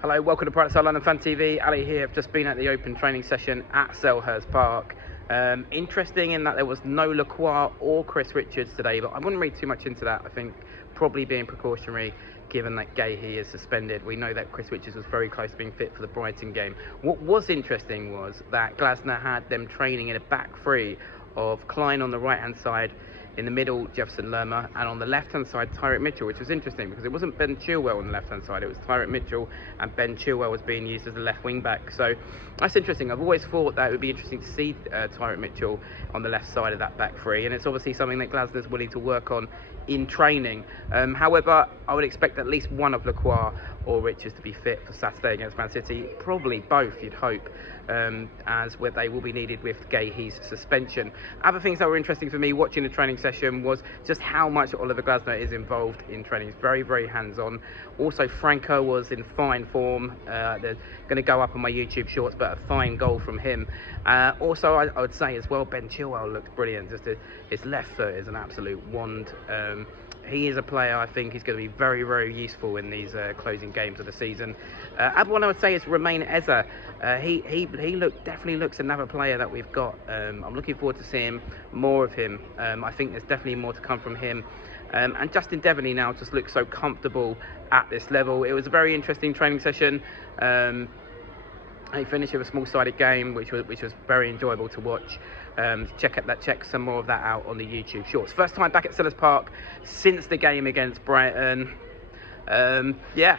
Hello, welcome to Brighton London Fan TV. Ali here. I've just been at the open training session at Selhurst Park. Interesting in that there was no Lacroix or Chris Richards today, but I wouldn't read too much into that. I think probably being precautionary given that Gahey is suspended. We know that Chris Richards was very close to being fit for the Brighton game. What was interesting was that Glasner had them training in a back three of Klein on the right hand side, in the middle, Jefferson Lerma, and on the left-hand side, Tyrek Mitchell, which was interesting because it wasn't Ben Chilwell on the left-hand side, it was Tyrek Mitchell, and Ben Chilwell was being used as a left wing-back. So that's interesting. I've always thought that it would be interesting to see Tyrek Mitchell on the left side of that back three, and it's obviously something that Glasner's willing to work on in training. However, I would expect at least one of Lacroix or Richards to be fit for Saturday against Man City. Probably both, you'd hope, as they will be needed with Gahey's suspension. Other things that were interesting for me watching the training session was just how much Oliver Glasner is involved in training. He's very, very hands-on. Also, Franco was in fine form. They're going to go up on my YouTube shorts, but a fine goal from him. Also, I would say as well, Ben Chilwell looks brilliant. His left foot is an absolute wand. He is a player I think is going to be very, very useful in these closing games of the season. Other one I would say is Romain Eza. He definitely looks another player that we've got. I'm looking forward to seeing more of him. I think there's definitely more to come from him. And Justin Devaney now just looks so comfortable at this level. It was a very interesting training session. He finished with a small-sided game, which was very enjoyable to watch. Check some more of that out on the YouTube shorts. First time back at Selhurst Park since the game against Brighton. Yeah,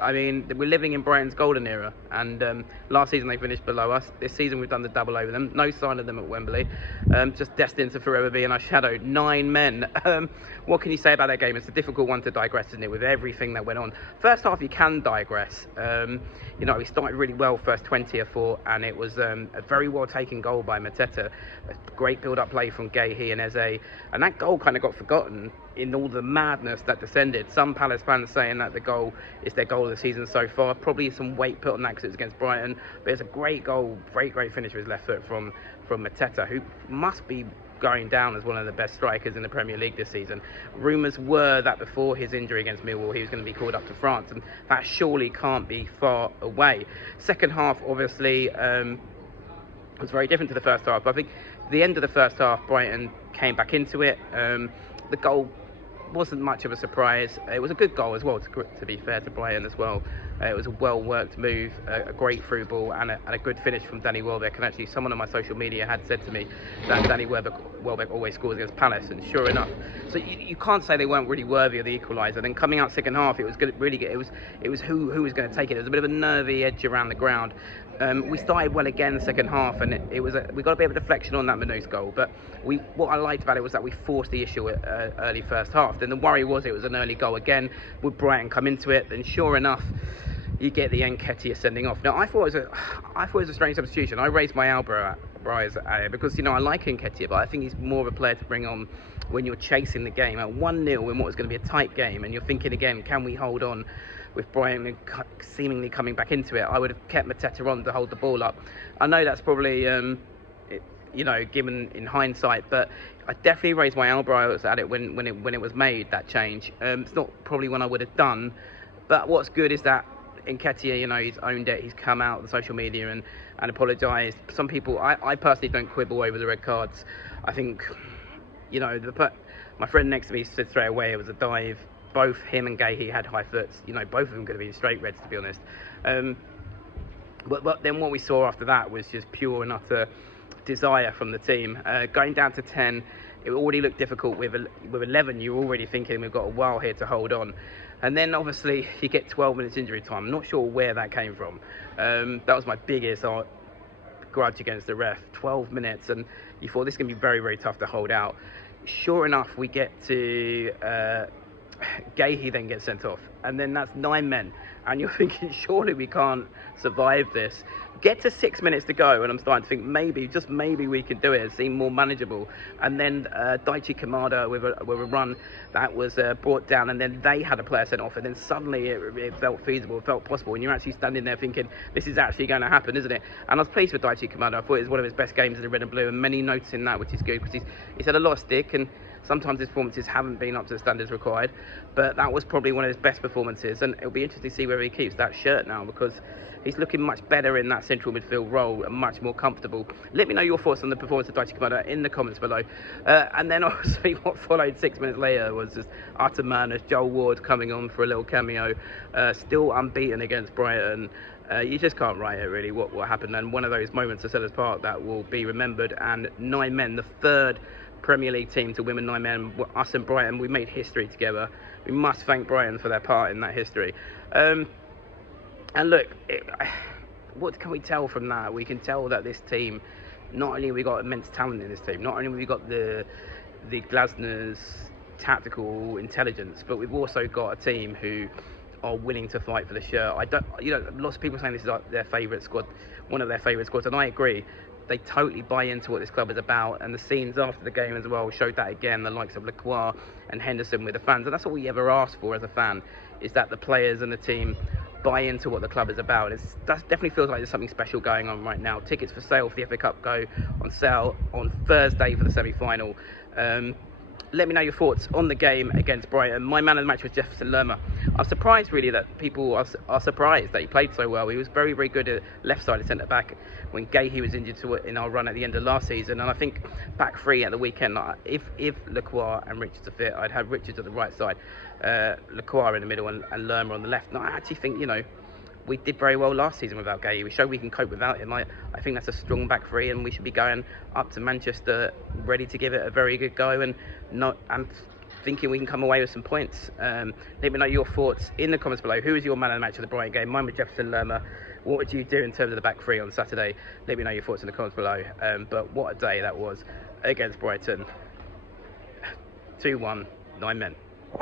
I mean, we're living in Brighton's golden era, and last season they finished below us. This season we've done the double over them. No sign of them at Wembley. Just destined to forever be in our shadow. 9 men. What can you say about that game? It's a difficult one to digress, isn't it, with everything that went on. First half you can digress. We started really well, first 20 I thought, and it was a very well taken goal by Mateta. A great build-up play from Gahey and Eze, and that goal kind of got forgotten in all the madness that descended. Some Palace fans saying that the goal is their goal of the season so far. Probably some weight put on that because it was against Brighton, but it's a great goal, great finish with his left foot from Mateta, who must be going down as one of the best strikers in the Premier League this season. Rumours were that before his injury against Millwall he was going to be called up to France, and that surely can't be far away. Second half obviously was very different to the first half. I think the end of the first half Brighton came back into it. The goal wasn't much of a surprise. It was a good goal as well, to be fair to Brighton as well. It was a well-worked move, a great through ball, and a good finish from Danny Welbeck. And actually, someone on my social media had said to me that Danny Welbeck always scores against Palace, and sure enough. So you can't say they weren't really worthy of the equaliser. Then coming out second half, it was good, really good. It was who was going to take it. There was a bit of a nervy edge around the ground. We started well again the second half, and we got a bit of a deflection on that Manous goal. But what I liked about it was that we forced the issue at early first half. Then the worry was it was an early goal again. Would Brighton come into it? Then sure enough, you get the Nketiah sending off. Now I thought it was a strange substitution. I raised my eyebrows at it because I like Nketiah, but I think he's more of a player to bring on when you're chasing the game at 1-0 in what was going to be a tight game, and you're thinking again, can we hold on? With Brighton seemingly coming back into it, I would have kept Mateta on to hold the ball up. I know that's probably, given in hindsight, but I definitely raised my eyebrows at it when it was made, that change. It's not probably one I would have done, but what's good is that Nketiah, he's owned it. He's come out on social media and apologised. Some people, I personally don't quibble over the red cards. I think, my friend next to me said straight away it was a dive. Both him and Gahey had high foots. Both of them could have been straight reds, to be honest. But then what we saw after that was just pure and utter desire from the team. Going down to 10, it already looked difficult. With 11, you're already thinking we've got a while here to hold on. And then obviously you get 12 minutes injury time. I'm not sure where that came from. That was my biggest grudge against the ref. 12 minutes, and you thought this is going to be very, very tough to hold out. Sure enough, we get to Gahey then gets sent off, and then that's 9 men, and you're thinking surely we can't survive this. Get to 6 minutes to go, and I'm starting to think maybe, just maybe, we could do it. It seemed more manageable. And then Daichi Kamada with a run that was brought down, and then they had a player sent off, and then suddenly it felt feasible, it felt possible, and you're actually standing there thinking this is actually going to happen, isn't it? And I was pleased with Daichi Kamada. I thought it was one of his best games in the red and blue, and many notes in that, which is good because he's had a lot of stick, and Sometimes his performances haven't been up to the standards required, but that was probably one of his best performances, and it'll be interesting to see whether he keeps that shirt now, because he's looking much better in that central midfield role and much more comfortable. Let me know your thoughts on the performance of Daichi Kamada in the comments below. And then obviously what followed 6 minutes later was just utter madness. Joel Ward coming on for a little cameo, still unbeaten against Brighton. You just can't write it really what happened, and one of those moments at Sellers Park that will be remembered. And 9 men, the third Premier League team to win with 9 men, us and Brighton, we made history together. We must thank Brighton for their part in that history. And look, what can we tell from that? We can tell that this team, not only have we got immense talent in this team, not only have we got the Glasner's tactical intelligence, but we've also got a team who are willing to fight for the shirt. Lots of people saying this is like their favourite squad, one of their favourite squads, and I agree. They totally buy into what this club is about, and the scenes after the game as well showed that again. The likes of Lacroix and Henderson with the fans, and that's all we ever ask for as a fan, is that the players and the team buy into what the club is about. That definitely feels like there's something special going on right now. Tickets for sale for the FA Cup go on sale on Thursday for the semi-final. Let me know your thoughts on the game against Brighton. My man of the match was Jefferson Lerma. I'm surprised really that people are surprised that he played so well. He was very, very good at left-sided centre-back when Gahey was injured in our run at the end of last season. And I think back three at the weekend, if Lacroix and Richards are fit, I'd have Richards at the right side, Lacroix in the middle and Lerma on the left. And I actually think, we did very well last season without Gahey. We showed we can cope without him. I think that's a strong back three, and we should be going up to Manchester ready to give it a very good go, and I'm thinking we can come away with some points. Let me know your thoughts in the comments below. Who is your man of the match of the Brighton game? Mine was Jefferson Lerma. What would you do in terms of the back three on Saturday? Let me know your thoughts in the comments below. But what a day that was against Brighton. 2-1, 9 men.